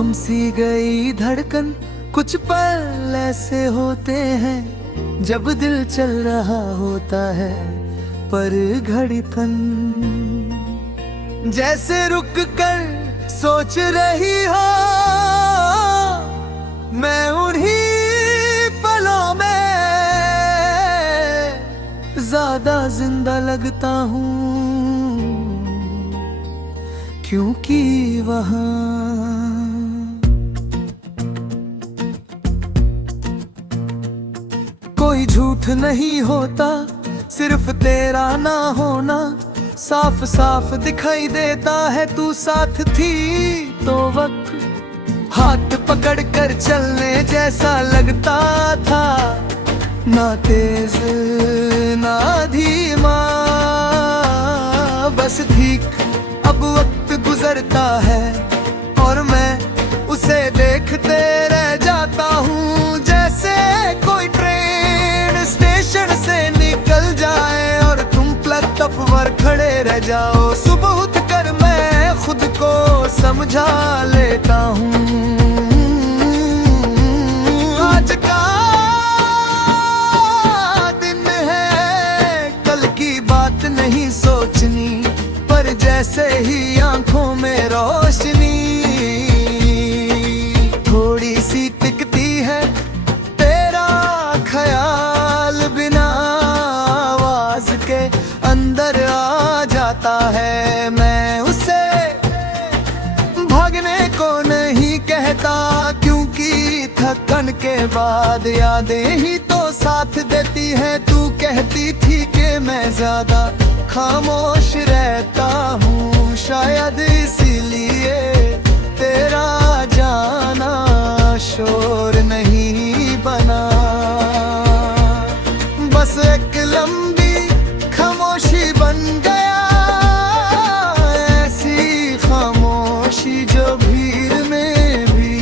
थम सी गई धड़कन, कुछ पल ऐसे होते हैं जब दिल चल रहा होता है पर घड़ीपन। जैसे रुक कर सोच रही हो मैं उन्हीं पलों में ज्यादा जिंदा लगता हूँ, क्योंकि वहाँ कोई झूठ नहीं होता, सिर्फ तेरा ना होना साफ साफ दिखाई देता है। तू साथ थी तो वक्त हाथ पकड़ कर चलने जैसा लगता था, ना तेज ना धीमा, बस ठीक। अब वक्त गुजरता है और मैं उसे देखते रह जाता हूँ, जैसे कोई ट्रेन स्टेशन से निकल जाए और तुम प्लेटफॉर्म पर खड़े रह जाओ। सुबह उठ कर मैं खुद को समझा लेता हूँ, आज का दिन है, कल की बात नहीं सोचनी, पर जैसे ही आंखों में रोशनी थोड़ी सी टिकती है, तेरा ख्याल बिना आवाज के अंदर आ जाता है। मैं उसे भागने को नहीं कहता, क्योंकि थकन के बाद यादें ही तो साथ देती है। तू कहती थी कि मैं ज्यादा खामोश रहता हूँ, शायद इसीलिए तेरा जाना शोर नहीं बना। बस एक लंबी खामोशी बन गया, ऐसी खामोशी जो भीड़ में भी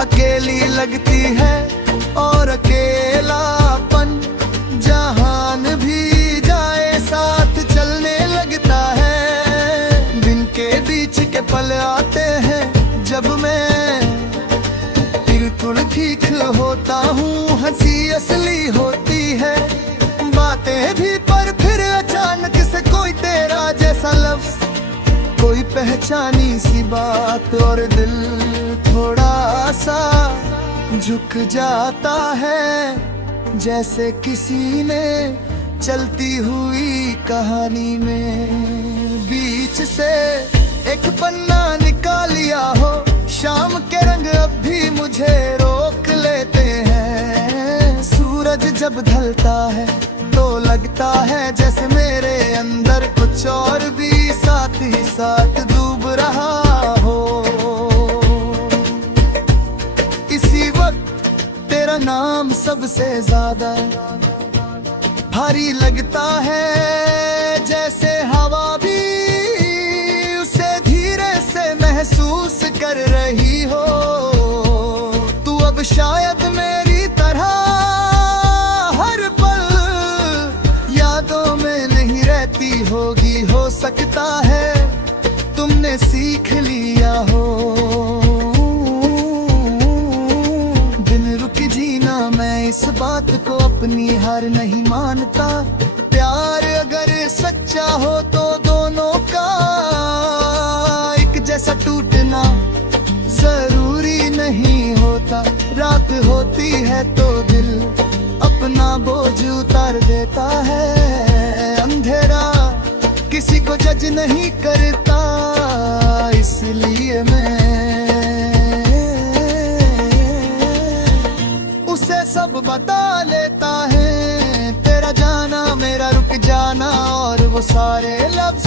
अकेली लगती है, और अकेलापन जहान भी जाए साथ चलने लगता है। दिन के बीच के पल आते हैं जब मैं बिल्कुल ठीक होता हूँ, हंसी असली होती है बातें भी, पर फिर अचानक से कोई तेरा जैसा लफ्ज, कोई पहचानी सी बात, और दिल थोड़ा सा झुक जाता है, जैसे किसी ने चलती हुई कहानी में बीच से एक पन्ना निकालिया हो। शाम के रंग अब भी मुझे रोक लेते हैं, सूरज जब ढलता है तो लगता है जैसे मेरे अंदर कुछ और भी साथ ही साथ डूब रहा हो। इसी वक्त तेरा नाम सबसे ज्यादा भारी लगता है, जैसे हवा भी उसे धीरे से महसूस कर रही हो। तू अब शायद मेरी तरह हर पल यादों में नहीं रहती होगी, हो सकता है तुमने सीख लिया हो। दिन रुक जीना, मैं इस बात को अपनी हार नहीं मानता। प्यार अगर सच्चा हो तो दोनों का एक जैसा टूटना जरूरी नहीं होता। रात होती है तो दिल अपना बोझ उतार देता है, अंधेरा किसी को जज नहीं करता, इसलिए मैं उसे सब बता लेता है। तेरा जाना, मेरा रुक जाना, और वो सारे लफ्ज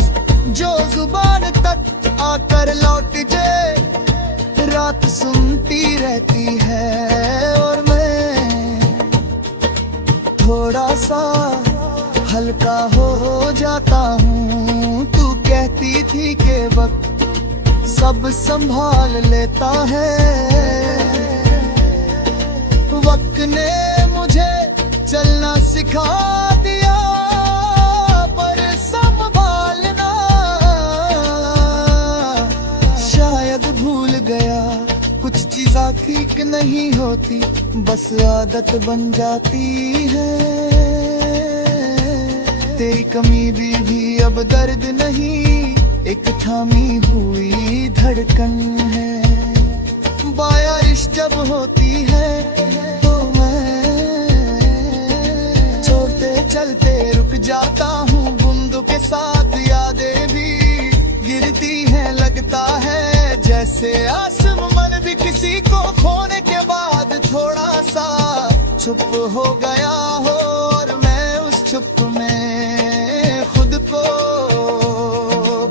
जो जुबान तक आकर लौट जाए, रात सुनती रहती है और मैं थोड़ा सा हल्का हो जाता हूँ। तू कहती थी कि वक्त सब संभाल लेता है, वक्त ने मुझे चलना सिखा दिया, पर संभालना शायद भूल गया। नहीं होती, बस आदत बन जाती है। तेरी कमी भी अब दर्द नहीं, एक थामी हुई धड़कन है। बारिश जब होती है तो मैं छोड़ते चलते रुक जाता हूँ, बूंद के साथ यादें भी गिरती हैं। लगता है जैसे आसमान भी किसी को खोने के बाद थोड़ा सा चुप हो गया हो, और मैं उस चुप में खुद को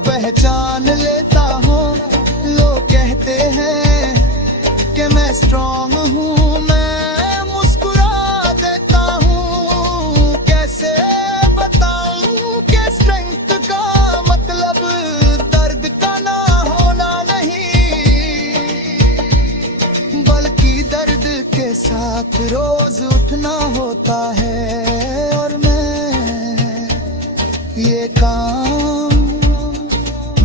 पहचान लेता हूँ। लोग कहते हैं कि मैं स्ट्रॉन्ग हूँ, मैं मुस्कुरा देता हूँ। कैसे बताऊँ कि स्ट्रेंथ का मतलब दर्द का ना होना नहीं, बल्कि दर्द के साथ रोज उठना होता है। और मैं ये काम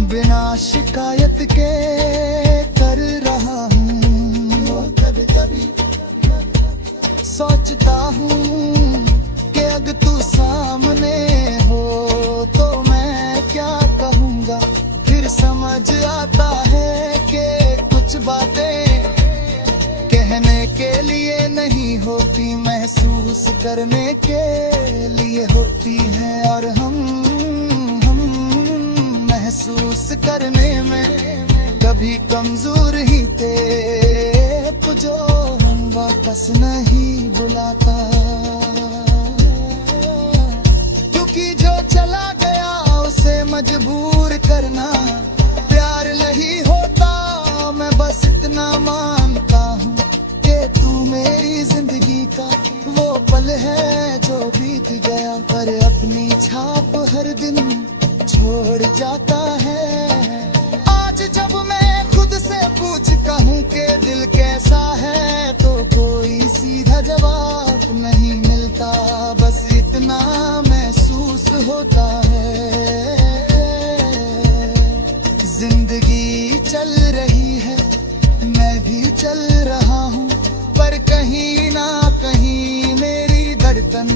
बिना शिकायत के कर रहा हूँ। कभी कभी सोचता हूँ कि अगर तू सामने हो तो मैं क्या कहूँगा। फिर समझ आता है कि कुछ बातें कहने के लिए नहीं होती, महसूस करने के लिए होती हैं। और हम महसूस करने में कभी कमजोर ही थे, जो हम वापस नहीं बुलाता। क्योंकि जो चला गया उसे मजबूर करना प्यार नहीं होता। मैं बस इतना मानता हूँ कि तू मेरी जिंदगी का वो पल है जो बीत गया, पर अपनी छाप हर दिन छोड़ जाता है। आज जब मैं खुद से पूछ कहूँ कि दिल कैसा है, तो कोई सीधा जवाब नहीं मिलता, बस इतना महसूस होता है। जिंदगी चल रही है, मैं भी चल रहा हूँ, पर कहीं ना कहीं मेरी धड़कन